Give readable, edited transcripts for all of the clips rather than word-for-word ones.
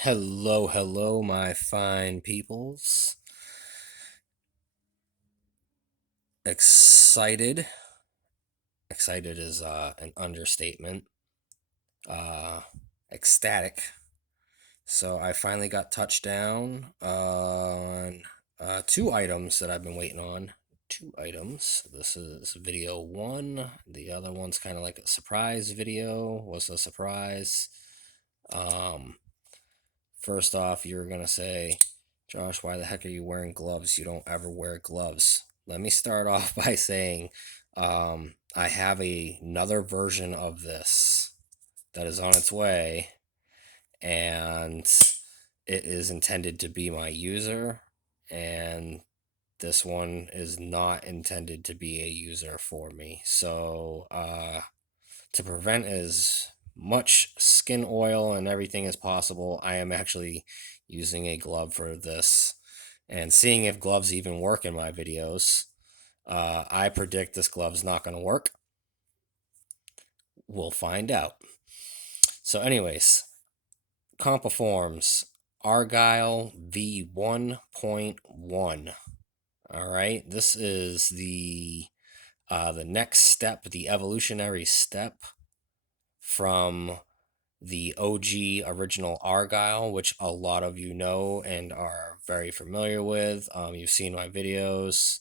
Hello, hello, my fine peoples. Excited. Excited is an understatement. Uh, Ecstatic. So I finally got touchdown on two items that I've been waiting on. Two items. This is video one. The other one's kind of like a surprise video. Was a surprise. Um, First off, you're going to say, Josh, why the heck are you wearing gloves? You don't ever wear gloves. Let me start off by saying I have another version of this that is on its way, and it is intended to be my user, and this one is not intended to be a user for me. So, to prevent as much skin oil and everything as possible, I am actually using a glove for this and seeing if gloves even work in my videos. I predict this glove's not going to work. We'll find out. So, anyways, CompoForms Argyle V1.1. All right, this is the next step, the evolutionary step from the OG original Argyle, which a lot of you know and are very familiar with. You've seen my videos.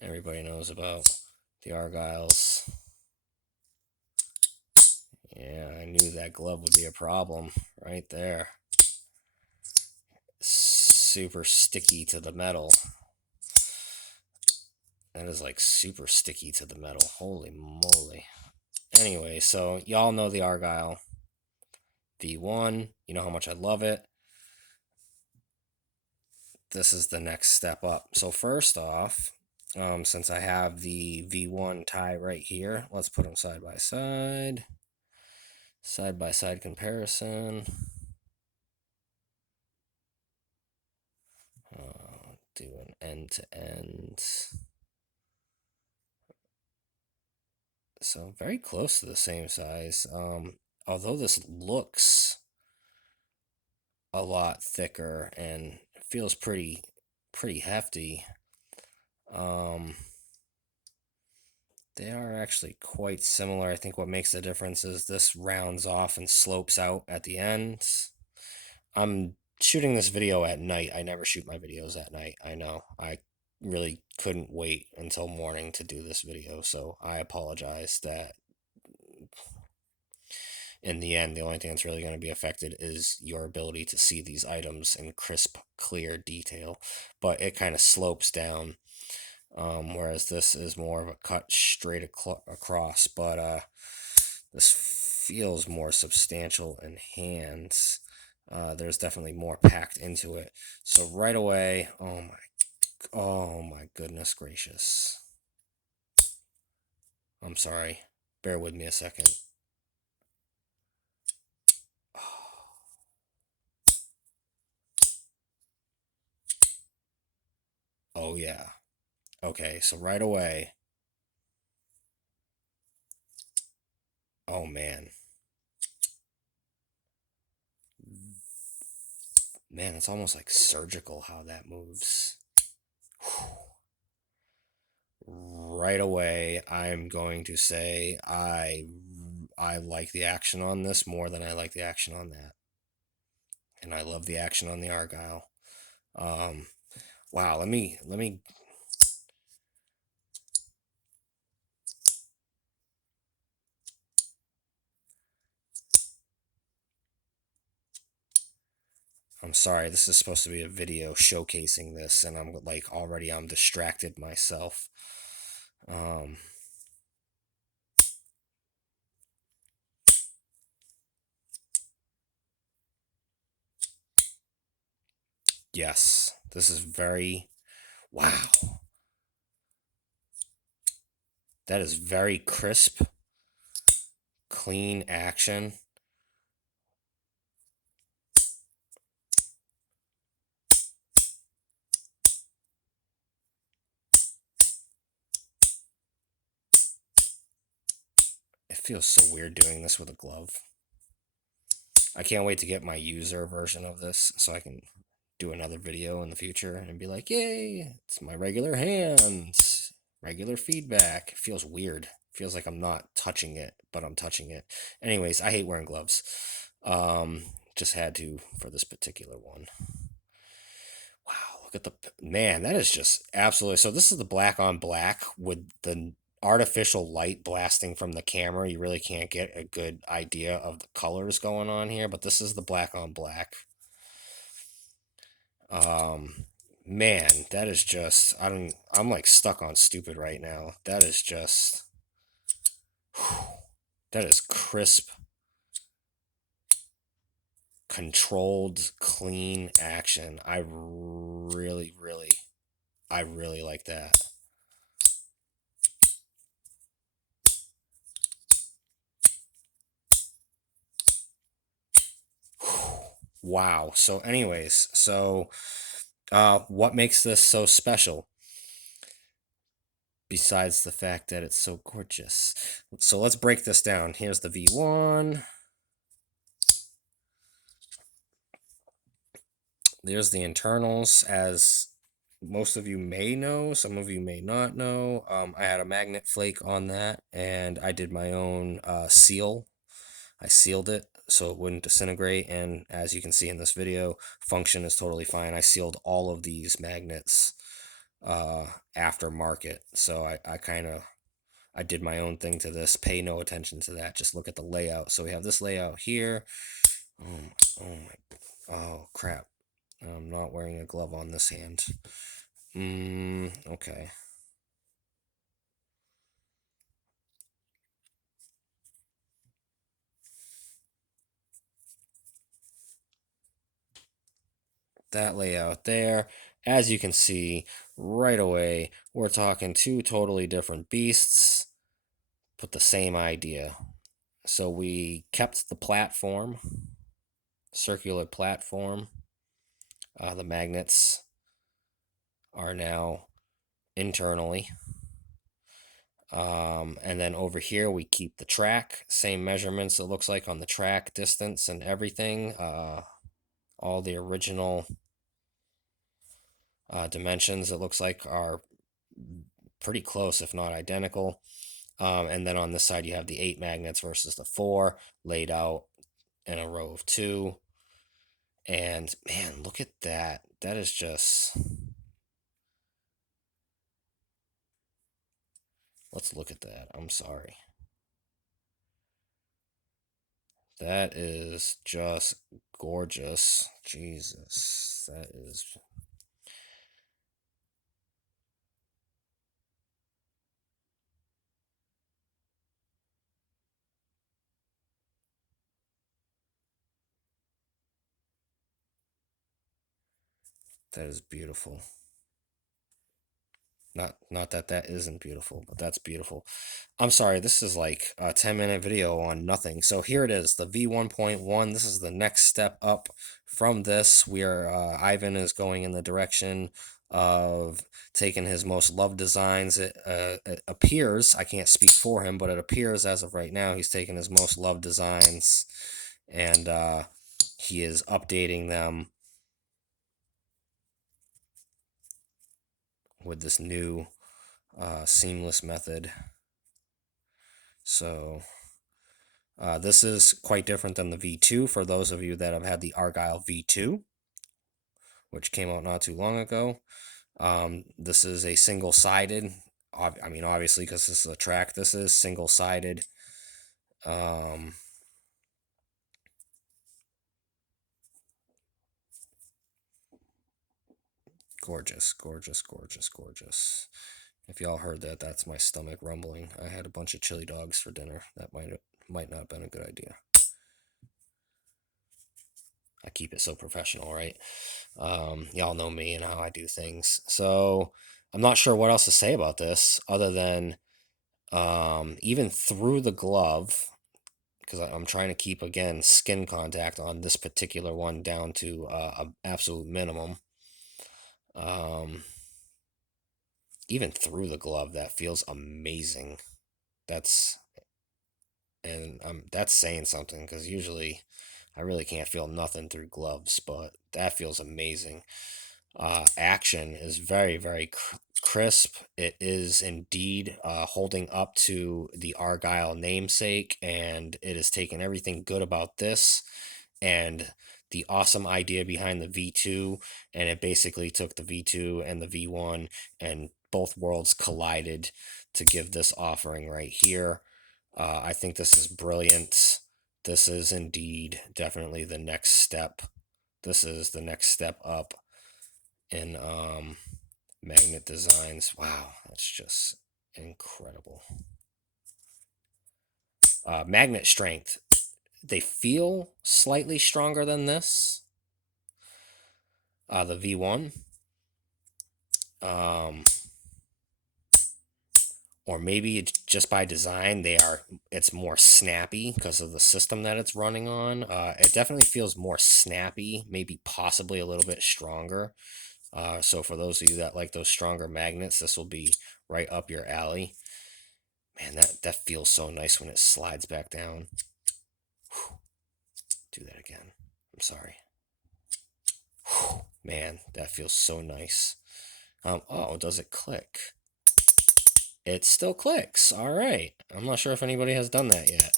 Everybody knows about the Argyles. Yeah, I knew that glove would be a problem right there. Super sticky to the metal. That is like super sticky to the metal. Holy moly. Anyway, so y'all know the Argyle V1. You know how much I love it. This is the next step up. So first off, since I have the V1 tie right here, let's put them side by side. Side by side comparison. Do an end to end. So very close to the same size. Although this looks a lot thicker and feels pretty hefty. They are actually quite similar. I think what makes the difference is this rounds off and slopes out at the ends. I'm shooting this video at night. I never shoot my videos at night. I know. I really couldn't wait until morning to do this video, so I apologize that in the end, the only thing that's really going to be affected is your ability to see these items in crisp, clear detail. But it kind of slopes down, whereas this is more of a cut straight across. But this feels more substantial in hands. There's definitely more packed into it. So right away, oh my goodness gracious. I'm sorry. Bear with me a second. Oh yeah. Okay, so right away. Oh man. Man, it's almost like surgical how that moves. Right away, I'm going to say I like the action on this more than I like the action on that. And I love the action on the Argyle. Um, wow, let me. I'm sorry, this is supposed to be a video showcasing this, and I'm like already I'm distracted myself. Um, yes, this is very wow. That is very crisp, clean action. It feels so weird doing this with a glove. I can't wait to get my user version of this so I can do another video in the future and be like, yay, it's my regular hands, regular feedback. It feels weird. It feels like I'm not touching it, but I'm touching it. Anyways, I hate wearing gloves. Um, just had to for this particular one. Wow, look at the man. That is just absolutely. So this is the black on black with the artificial light blasting from the camera. You really can't get a good idea of the colors going on here, but this is the black on black. Um, man, that is just. I'm like stuck on stupid right now. That is just. Whew, that is crisp, controlled, clean action. I really like that. Wow. So, anyways, what makes this so special? Besides the fact that it's so gorgeous. So let's break this down. Here's the V1. There's the internals, as most of you may know, some of you may not know. I had a magnet flake on that, and I did my own seal. I sealed it so it wouldn't disintegrate, and as you can see in this video, function is totally fine. I sealed all of these magnets aftermarket, so I did my own thing to this. Pay no attention to that. Just look at the layout. So we have this layout here. Oh crap. I'm not wearing a glove on this hand. Okay. That layout there. As you can see right away, we're talking two totally different beasts, but the same idea. So we kept the platform, circular platform. The magnets are now internally. And then over here we keep the track, same measurements it looks like on the track, distance and everything. All the original dimensions it looks like are pretty close, if not identical. And then on this side you have the 8 magnets versus the 4 laid out in a row of 2. And man, look at that. That is just. Let's look at that. I'm sorry. That is just gorgeous. Jesus. That is beautiful. Not that that isn't beautiful, but that's beautiful. I'm sorry, this is like a 10-minute video on nothing. So here it is, the V1.1. This is the next step up from this. Ivan is going in the direction of taking his most loved designs. It appears, I can't speak for him, but it appears as of right now, he's taking his most loved designs and he is updating them with this new seamless method. So this is quite different than the V2 for those of you that have had the Argyle V2, which came out not too long ago. This is a single-sided, I mean, obviously, because this is a track, this is single-sided. Gorgeous, gorgeous, gorgeous, gorgeous. If y'all heard that, that's my stomach rumbling. I had a bunch of chili dogs for dinner. That might not have been a good idea. I keep it so professional, right? Y'all know me and how I do things. So I'm not sure what else to say about this other than even through the glove, because I'm trying to keep, again, skin contact on this particular one down to an absolute minimum. Even through the glove, that feels amazing. That's saying something, because usually I really can't feel nothing through gloves, but that feels amazing. Action is very, very crisp. It is indeed holding up to the Argyle namesake, and it has taken everything good about this and the awesome idea behind the V2, and it basically took the V2 and the V1, and both worlds collided to give this offering right here. I think this is brilliant. This is indeed definitely the next step. This is the next step up in magnet designs. Wow, that's just incredible. Magnet strength. They feel slightly stronger than this. The V1. Um, or maybe it's just by design it's more snappy because of the system that it's running on. It definitely feels more snappy, maybe possibly a little bit stronger. So for those of you that like those stronger magnets, this will be right up your alley. Man, that feels so nice when it slides back down. Whew. Do that again. I'm sorry. Whew. Man, that feels so nice. Oh, does it click? It still clicks. All right. I'm not sure if anybody has done that yet.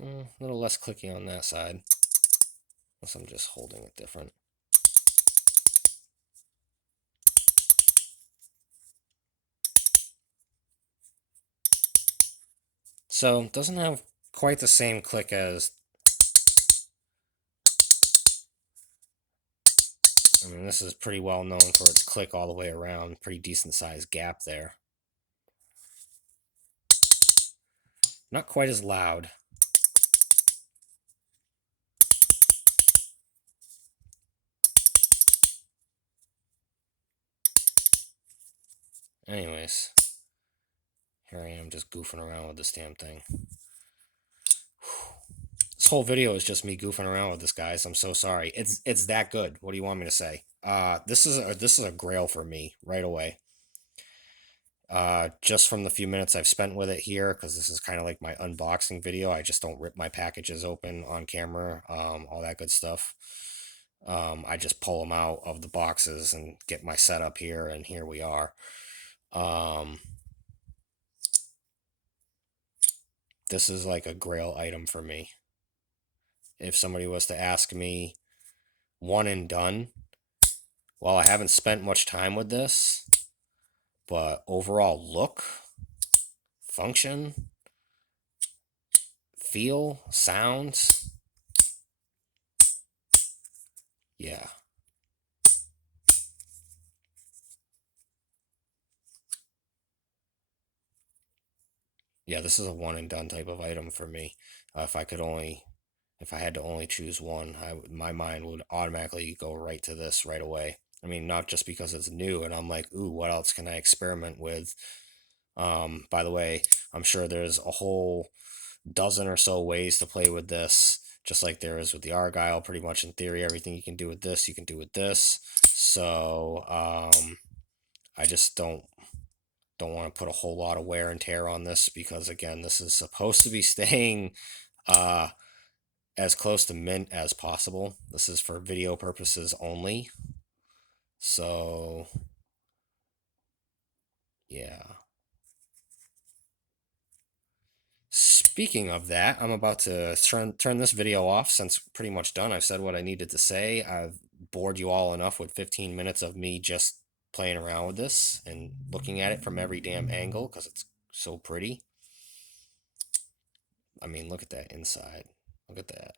A little less clicky on that side. Unless I'm just holding it different. So it doesn't have quite the same click as... I mean, this is pretty well known for its click all the way around. Pretty decent sized gap there. Not quite as loud. Anyways, here I am just goofing around with this damn thing. This whole video is just me goofing around with this, guys. I'm so sorry. It's that good. What do you want me to say? This is a grail for me right away. Just from the few minutes I've spent with it here, because this is kind of like my unboxing video. I just don't rip my packages open on camera, all that good stuff. I just pull them out of the boxes and get my setup here, and here we are. This is like a grail item for me. If somebody was to ask me, one and done, well, I haven't spent much time with this, but overall look, function, feel, sounds, yeah. Yeah, this is a one and done type of item for me. If I had to only choose one, my mind would automatically go right to this right away. I mean, not just because it's new and I'm like, ooh, what else can I experiment with? By the way, I'm sure there's a whole dozen or so ways to play with this, just like there is with the Argyle. Pretty much in theory, everything you can do with this, you can do with this. So I just don't want to put a whole lot of wear and tear on this because again, this is supposed to be staying as close to mint as possible. This is for video purposes only. So yeah. Speaking of that, I'm about to turn this video off since pretty much done. I've said what I needed to say. I've bored you all enough with 15 minutes of me just playing around with this and looking at it from every damn angle because it's so pretty. I mean, look at that inside. Look at that.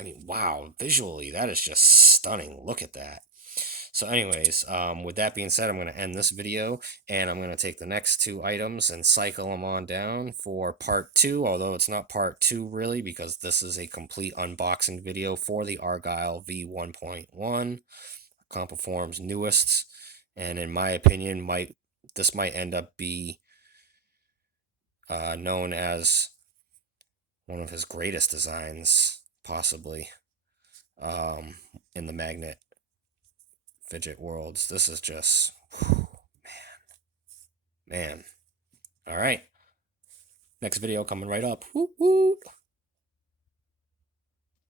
I mean, wow, visually, that is just stunning. Look at that. So anyways, with that being said, I'm going to end this video, and I'm going to take the next two items and cycle them on down for part two, although it's not part two really, because this is a complete unboxing video for the Argyle V1.1, CompoForm's newest, and in my opinion, this might end up be known as one of his greatest designs, possibly, um, in the magnet fidget worlds. This is just, whew, man. All right. Next video coming right up. Woo woo.